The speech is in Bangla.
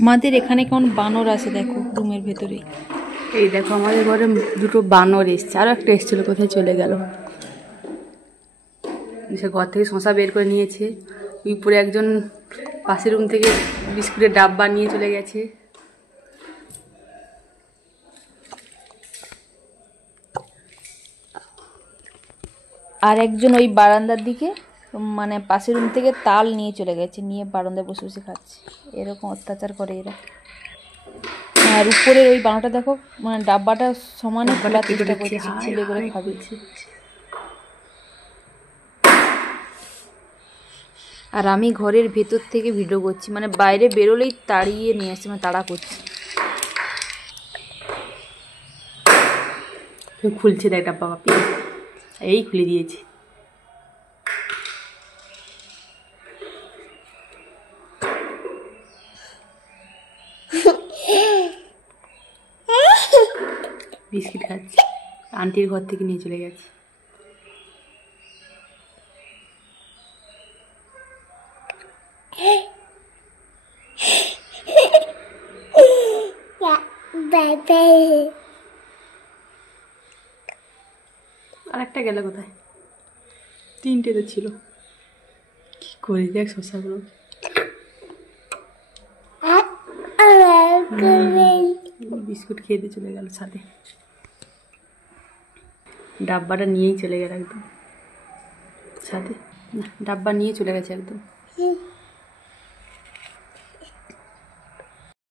আমাদের এখানে কেমন বানর আছে দেখো রুমের ভেতরে। এই দেখো আমাদের ঘরে দুটো বানর এসছে, আরও একটা এসেছিলো, কোথায় চলে গেল। সে ঘর থেকে শশা বের করে নিয়েছে। উপরে একজন পাশের রুম থেকে বিস্কুটের ডাব্বা নিয়ে চলে গেছে। আর একজন ওই বারান্দার দিকে মানে পাশের রুম থেকে তাল নিয়ে চলে গেছে, নিয়ে বারান্দায় বসে বসে খাচ্ছে। এরকম অত্যাচার করে এরা। আর উপরের ওই বানাটা দেখো, মানে ডাব্বাটা সমানে খোলার চেষ্টা করছে, ছিলে করে খাবে। আর আমি ঘরের ভেতর থেকে ভিডিও করছি, মানে বাইরে বেরোলেই তাড়িয়ে নিয়ে আসছে, মানে তাড়া করছি। খুলছে দেখ ডাব্বা, বাপি এই খুলে দিয়েছে। বিস্কিট খাচ্ছে, আন্টির ঘর থেকে নিয়ে চলে গেছে। আর একটা গেল কোথায়? তিনটে তো ছিল, কি করে দেখ শসাগুলো। বিস্কুট খেয়ে দিয়ে চলে গেল ছাদে, ডাব্বাটা নিয়েই চলে গেল একদম ছাদে। না, ডাব্বা নিয়ে চলে গেছে একদম।